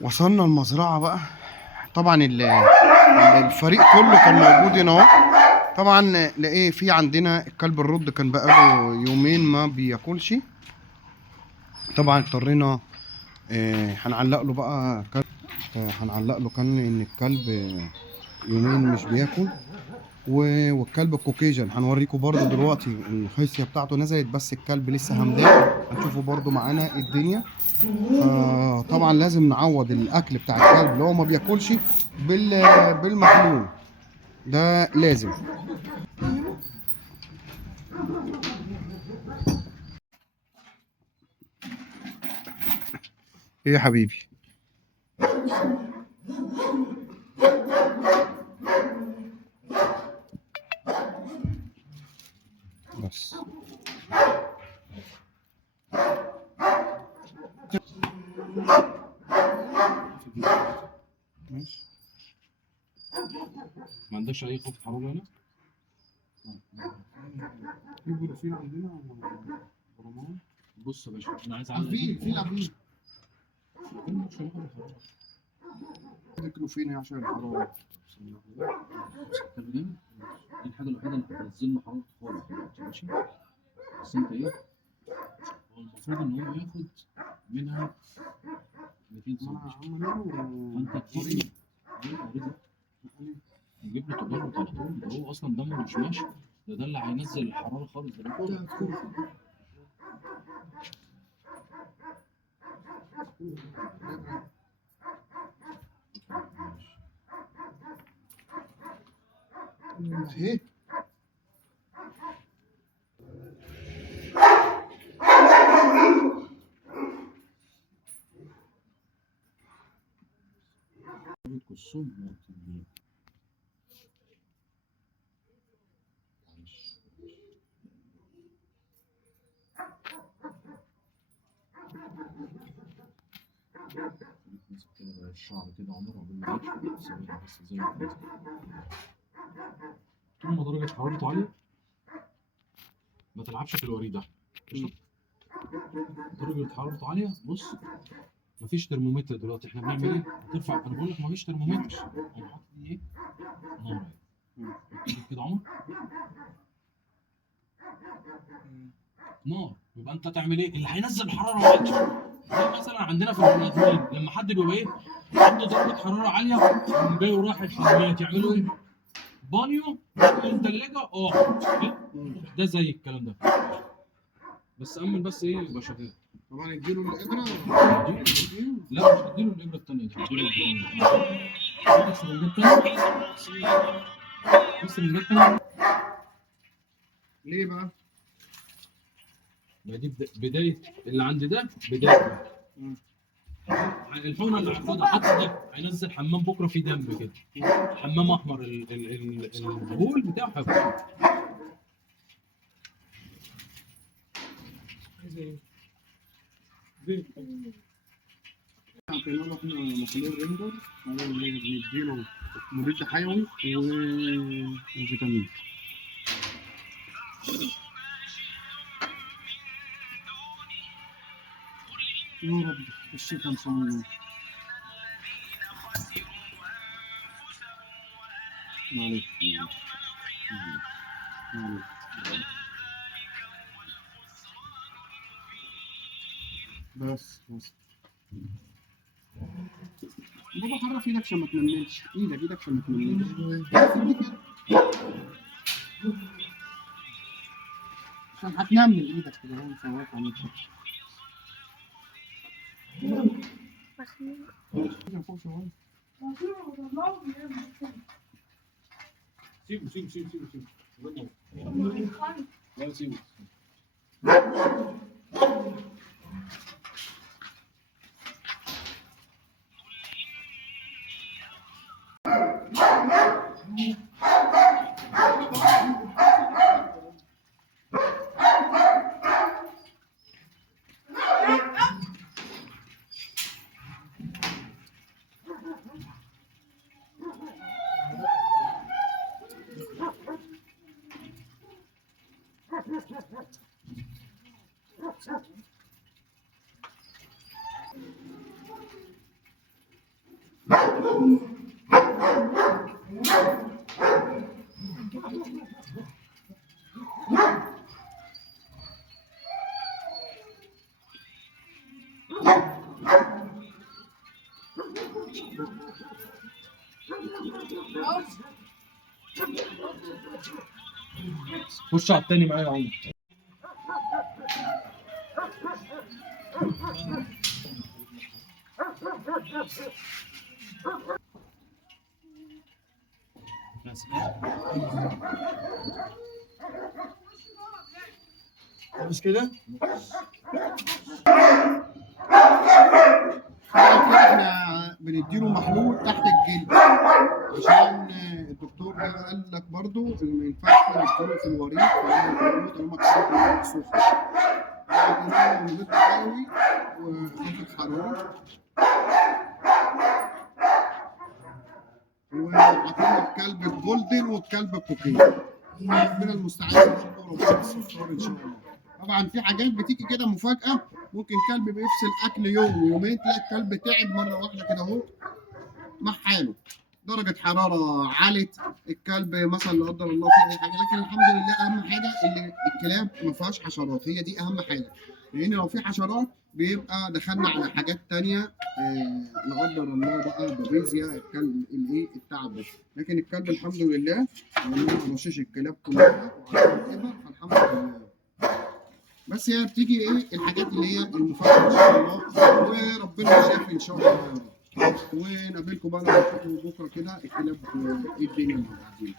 وصلنا المزرعة بقى. طبعا الفريق كله كان موجود هنا اهو. طبعا لقيه في عندنا الكلب الرد كان بقاله يومين ما بياكلش. طبعا اضطرينا هنعلق له بقى كلب. هنعلق له كان ان الكلب يومين مش بياكل. والكلب الكوكيجن هنوريكم برضو دلوقتي الخصيه بتاعته نزلت، بس الكلب لسه همدان. هتشوفوا برضو معانا الدنيا. طبعا لازم نعوض الاكل بتاع الكلب اللي هو ما بياكلش بالمحلول ده لازم. ايه يا حبيبي؟ بس ماشي. ما عندكش اي خط حراره هنا؟ في بروفين عندنا برمان. بص يا باشا، انا عايز اعلق في لعبين مش هناخد الحراره. كلوفين عشان الحراره. الكلام دي الحاجه الوحيده اللي هتنزل له حراره خالص دلوقتي، ماشي؟ بس انت ايه؟ هو المفروض ان هو ياخد منها 200 سم. فانت تجيب نجيب له تجرد على طول. ده هو اصلا دمه مش ماشي. ده اللي هينزل الحراره خالص دلوقتي. ايه السم كده الشعر كده عمره ما بيمشي. بس زي ما كده طول ما درجة حرارته عالية ما تلعبش في الوريد ده. درجة حرارته عالية. بص، مفيش ترمومتر دلوقتي. احنا بنعمل ايه؟ هترفع. انا بقول لك مفيش ترمومتر. اقوم حاطط دي ايه؟ نار اهي. كده عمر نار. يبقى انت تعمل ايه؟ اللي هينزل الحراره عاليه. زي مثلا عندنا في البلاتين لما حد بيبقى ايه؟ عنده درجه حراره عاليه يقوم جاي وراح الحمامات يعملوا ايه؟ بانيو من ثلاجه ده زي الكلام ده. بس امن بس ايه يبقى شغال. طبعا اديله الابره. لا مش هديله الابره الثانيه دي، هديله السرنجات الثانيه. في سرنجات ثانيه. ليه بقى؟ ما دي بدايه اللي عند ده بدايه. الحقنه اللي هاخدها حتى ده هينزل حمام بكره فيه دم كده. حمام احمر البول بتاعه هيبقى. عطينا احنا مخلوق رينجر. هو اللي بنديله مضاد حيوي وفيتامين. يا رب الشفاء ان شاء الله. معلش بس بابا حرك ايدك عشان ما تنملش. ايدك عشان ما تنملش. عشان هتنمل ايدك كده اهو. مش واقف عليك. سيبه. لا سيبه. خش على التاني معايا يا عمر. مش كده؟ احنا بنديله محلول تحت الجلد عشان الدكتور ده قال لك برضو ان ما ينفعش نديله في الوريد طالما كان سخن. ادينا مضاد حيوي وخفض حراره وعطينا الكلب الجولدن والكلب الكوكين. ربنا المستعان برضه وربنا الستار ان شاء الله. طبعا في حاجات بتيجي كده مفاجاه، ممكن كلب بيفصل اكل يوم ويومين تلاقي الكلب تعب مره واحده كده اهو مع حاله، درجه حراره علت، الكلب مثلا لا قدر الله فيه اي حاجه. لكن الحمد لله اهم حاجه ان الكلاب ما فيهاش حشرات، هي دي اهم حاجه، لان لو في حشرات بيبقى دخلنا على حاجات تانية لا قدر الله بقى بابيزيا الكلب الايه التعب ده. لكن الكلب الحمد لله ما رشش الكلاب كلها وعلى الابر فالحمد لله. بس هي بتيجي ايه الحاجات اللي هي المفاجاه ان شاء الله وربنا يشافي ان شاء الله. ونقابلكم بقى لما نشوفوا بكره كده الكلاب ايه الدنيا مع بعضينا.